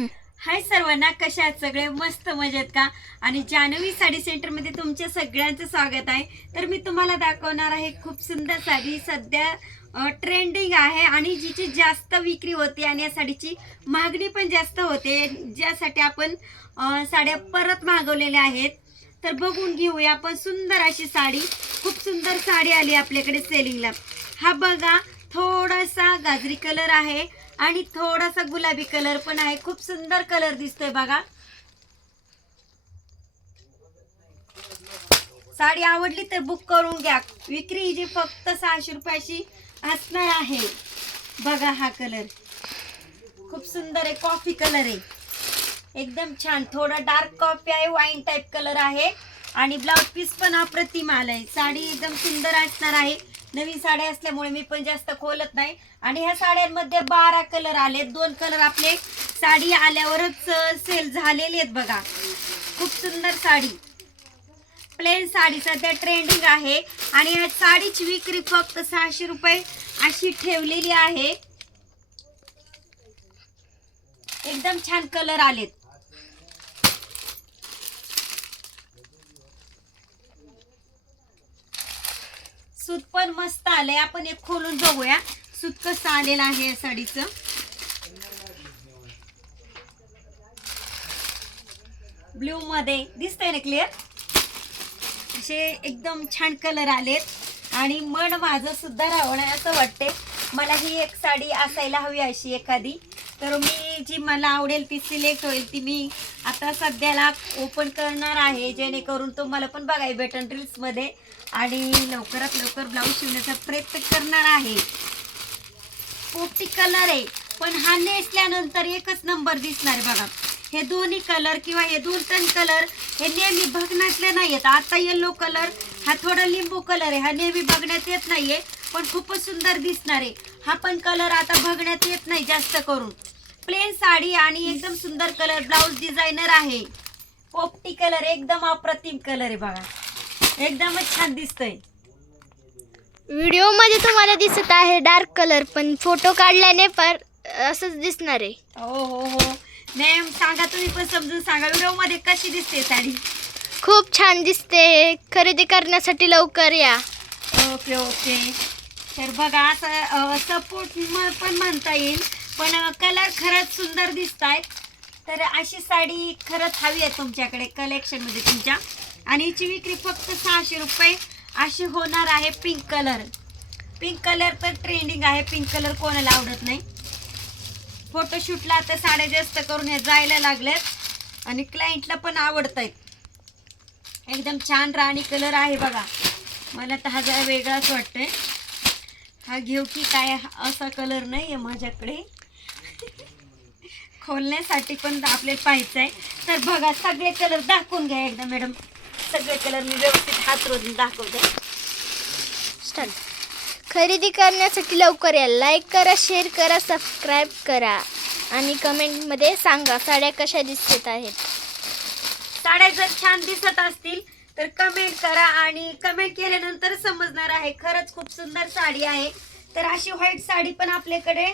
हाय सर्वांना कशा आहेत सगळे? मस्त मजेत का? आणि जान्हवी साडी सेंटरमध्ये तुमच्या सगळ्यांचं स्वागत आहे. तर मी तुम्हाला दाखवणार आहे खूप सुंदर साडी. सध्या ट्रेंडिंग आहे आणि जिची जास्त विक्री होते आणि या साडीची मागणी पण जास्त होते ज्यासाठी आपण साड्या परत मागवलेल्या आहेत. तर बघून घेऊया आपण सुंदर अशी साडी. खूप सुंदर साडी आली आपल्याकडे सेलिंगला हा बघा थोडासा गाजरी कलर आहे. आणि थोडासा गुलाबी कलर पण आहे. खूप सुंदर कलर दिसतोय बघा. साडी आवडली तर बुक करून घ्या. विक्री ही जी फक्त सहाशे रुपयाची असणार आहे. बघा हा कलर. खूप सुंदर आहे. कॉफी कलर आहे. एकदम छान. थोडा डार्क कॉफी आहे. वाईन टाईप कलर आहे. आणि ब्लाउज पीस पण अप्रतिम आलाय. साडी एकदम सुंदर असणार आहे. नवीन साड्या असल्यामुळे मी पण जास्त खोलत नाही. आणि ह्या साड्यांमध्ये बारा कलर आले दोन कलर आपले साडी आल्यावरच सेल झालेले आहेत बघा. खूप सुंदर साडी. प्लेन साडी सध्या ट्रेंडिंग आहे. आणि ह्या साडीची विक्री फक्त सहाशे रुपये अशी ठेवलेली आहे. एकदम छान कलर आलेत. सूत पण मस्त आलंय. आपण एक खोलून बघूया. सूत कसं आलेलं आहे या साडीचं. ब्ल्यू मध्ये. दिसतंय ना क्लिअर असे एकदम छान कलर आलेत. आणि मन माझं सुद्धा राहणं असं वाटते मला ही एक साडी असायला हवी अशी एखादी. तर मी जी मला आवडेल ती सिलेक्ट होईल ती मी आता सध्याला ओपन करणार आहे जेणेकरून तुम्हाला पण बघाय भेटन रील्समध्ये आणि लवकरात लवकर ब्लाऊज शिवण्याचा प्रयत्न करणार आहे. पोपटी कलर आहे पण हा नेसल्यानंतर एकच नंबर दिसणार आहे बघा. हे दोन्ही कलर किंवा हे दोन टन कलर हे नेहमी बघण्यातले नाही आहेत आता येल्लो कलर हा थोडा लिंबू कलर आहे. हा नेहमी बघण्यात येत नाहीये पण खूपच सुंदर दिसणार आहे. हा पण कलर आता बघण्यात येत नाही जास्त करून. प्लेन साडी आणि एकदम सुंदर कलर ब्लाऊज डिझायनर आहे. पोपटी कलर एकदम अप्रतिम कलर आहे बघा. एकदमच छान दिसतंय. व्हिडिओमध्ये तुम्हाला दिसत आहे डार्क कलर पण फोटो काढल्याने पण असंच दिसणार आहे. हो हो हो. मॅम सांगा तुम्ही पण समजून सांगा. व्हिडिओमध्ये कशी दिसते साडी? खूप छान दिसते. खरेदी करण्यासाठी लवकर या. ओके ओके तर बघा असं सपोर्ट पण म्हणता येईल. पण कलर खरंच सुंदर दिसत आहेत तर अशी साडी खरंच हवी आहे तुमच्याकडे कलेक्शनमध्ये तुमच्या. आणि हिची विक्री फक्त सहाशे रुपये. अशी होणार आहे पिंक कलर. पिंक कलर तर ट्रेंडिंग आहे. पिंक कलर कोणाला आवडत नाही. फोटोशूटला तर साड्या जास्त करून हे जायला लागल्यात. आणि क्लायंटला पण आवडत आहेत एकदम छान राणी कलर आहे बघा. मला तर हा जरा वेगळाच वाटतोय. हा घेऊ की काय असा कलर नाही आहे माझ्याकडे. खोलण्यासाठी पण आपल्याला पाहायचं आहे तर बघा सगळे कलर दाखवून घ्या एकदा मॅडम सगळे कलर मी व्यवस्थित हात रोजून दाखवते. स्टार्ट खरेदी करण्यासाठी लवकर या. लाईक करा शेअर करा सबस्क्राईब करा. आणि कमेंटमध्ये सांगा साड्या कशा दिसत आहेत? साड्या जर छान दिसत असतील तर कमेंट करा. आणि कमेंट केल्यानंतर समजणार आहे खरंच खूप सुंदर साडी आहे. तर अशी व्हाईट साडी पण आपल्याकडे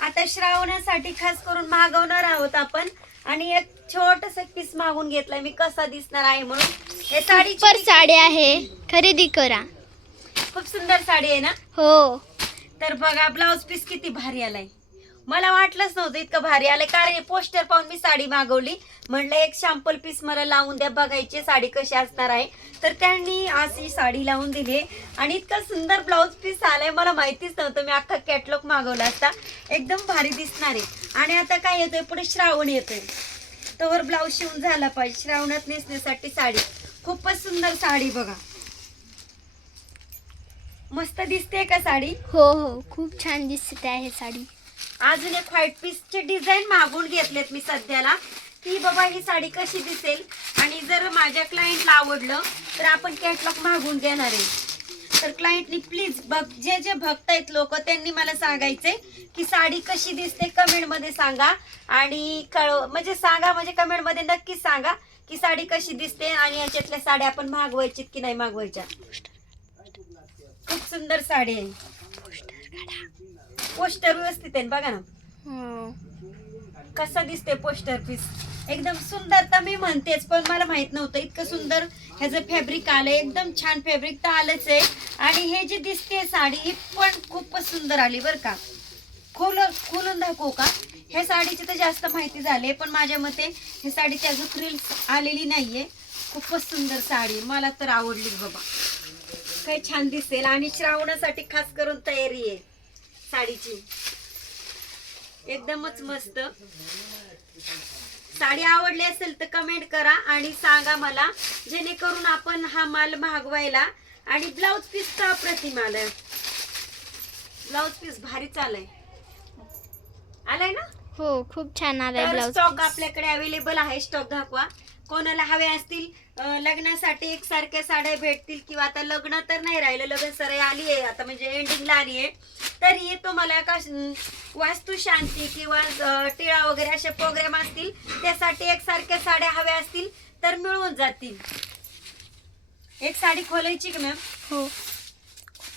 आता श्रावणासाठी खास करून मागवणार आहोत आपण. आणि एक छोटस पीस मागून घेतलाय. मी कसा दिसणार आहे म्हणून. हे साडी पर साड्या आहे. खरेदी करा. खूप सुंदर साडी आहे ना? हो. तर बघा ब्लाऊज पीस किती भारी आलाय. मला वाटलंच नव्हतं इतकं भारी आलं. कारण पोस्टर पाहून मी साडी मागवली. म्हणलं एक शॅम्पल पीस मला लावून द्या बघायची साडी कशी असणार आहे. तर त्यांनी अशी साडी लावून दिली आणि इतकं सुंदर ब्लाऊज पीस आलाय मला माहितीच नव्हतं. मी अख्खा कॅटलॉग मागवला असता. एकदम भारी दिसणार आहे. आणि आता काय येतोय पुढे श्रावण येतोय. तोवर ब्लाऊज शिवून झाला पाहिजे. श्रावणात नेसण्यासाठी साडी. खूपच सुंदर साडी बघा. मस्त दिसते का साडी? हो हो. खूप छान दिसते आहे साडी. अजून एक व्हाईट पीसचे डिझाईन मागून घेतलेत मी सध्याला. की बाबा ही साडी कशी दिसेल? आणि जर माझ्या क्लायंटला आवडलं तर आपण कॅटलॉग मागून देणार आहे. तर क्लायंटनी प्लीज बघ जे जे आहेत लोक त्यांनी मला सांगायचे की साडी कशी दिसते कमेंटमध्ये सांगा. आणि कळव म्हणजे सांगा म्हणजे कमेंटमध्ये नक्कीच सांगा की साडी कशी दिसते आणि याच्यातल्या साड्या आपण मागवायच्यात की नाही मागवायच्या. खूप सुंदर साडी आहे. पोस्टर व्यवस्थित आहे बघा ना. कसं दिसते पोस्टर पीस एकदम सुंदर तर मी म्हणतेच पण मला माहीत नव्हतं. इतकं सुंदर ह्याचं फॅब्रिक आलंय. एकदम छान फॅब्रिक तर आलंच आहे. आणि हे जी दिसते साडी ही पण खूपच सुंदर आली बरं का. खोलून खोलून दाखवू का? ह्या साडीची तर जास्त माहिती झाली पण माझ्या मते हे साडीची अजून क्रिल्स आलेली नाहीये. खूपच सुंदर साडी मला तर आवडली बाबा. काही छान दिसेल. आणि श्रावणासाठी खास करून तयारी आहे साडीची. एकदमच मस्त. साडी आवडली असेल तर कमेंट करा आणि सांगा मला जेणेकरून आपण हा माल मागवायला आणि ब्लाऊज पीस का अप्रतिम आलाय. ब्लाऊज पीस भारी चालय. आलाय ना? हो खूप छान आलाय तर ब्लाऊज स्टॉक आपल्याकडे अवेलेबल आहे स्टॉक दाखवा कोणाला हवे असतील लग्नासाठी एकसारख्या साड्या भेटतील किंवा आता लग्न तर नाही राहिलं लग्न सराई आली आहे आता म्हणजे एंडिंगला आली आहे. तरी तुम्हाला का अं, वास्तू शांती किंवा टिळा वगैरे असे प्रोग्राम असतील त्यासाठी एकसारख्या साड्या हव्या असतील तर मिळून जातील. एक साडी खोलायची का मॅम हो.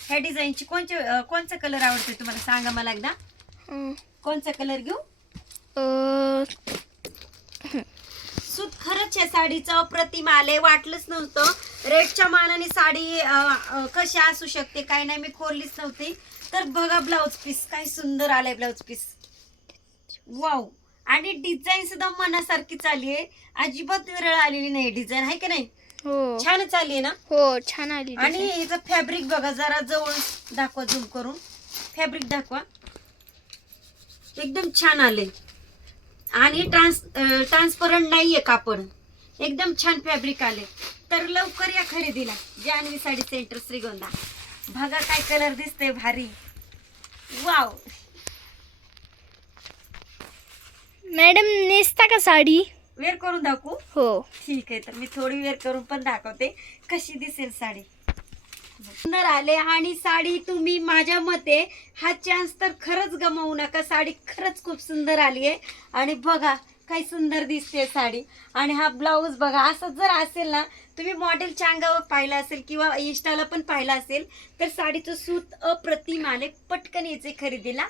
ह्या डिझाईनची कोणचे कोणचा कलर आवडतोय तुम्हाला? सांगा मला एकदा. कोणचा कलर घेऊ? सूत खरंच या साडीचं अप्रतिम आले वाटलंच नव्हतं. रेटच्या मानाने साडी कशी असू शकते काय नाही मी खोललीच नव्हती. तर बघा ब्लाऊज पीस काय सुंदर आलाय ब्लाऊज पीस वाव आणि डिझाईन सुद्धा मनासारखीच आली आहे. अजिबात विरळ आलेली नाही डिझाईन आहे की नाही? हो. छानच आली आहे ना? हो छान आली आणि. हिचं फॅब्रिक बघा जरा जवळ दाखवा झूम करून. फॅब्रिक दाखवा. एकदम छान आले आणि ट्रान्स ट्रान्सपरंट नाहीये कापड. एकदम छान फॅब्रिक आले. तर लवकर या खरेदीला. जानवी साडी सेंटर श्रीगोंदा. बघा काय कलर दिसतोय भारी. वाव मॅडम नेसता का साडी? वेअर करून दाखवू? हो. ठीक आहे तर मी थोडी वेअर करून पण दाखवते. कशी दिसेल साडी? सुंदर आले आणि साडी तुम्ही माझ्या मते हा चान्स तर खरंच गमावू नका. साडी खरंच खूप सुंदर आली आहे. आणि बघा काय सुंदर दिसते साडी. आणि हा ब्लाऊज बघा असं जर असेल ना तुम्ही मॉडेलच्या अंगावर पाहिला असेल किंवा इंस्टाला पण पाहिला असेल तर साडीचं सूत अप्रतिम आले. पटकन यायचे खरेदीला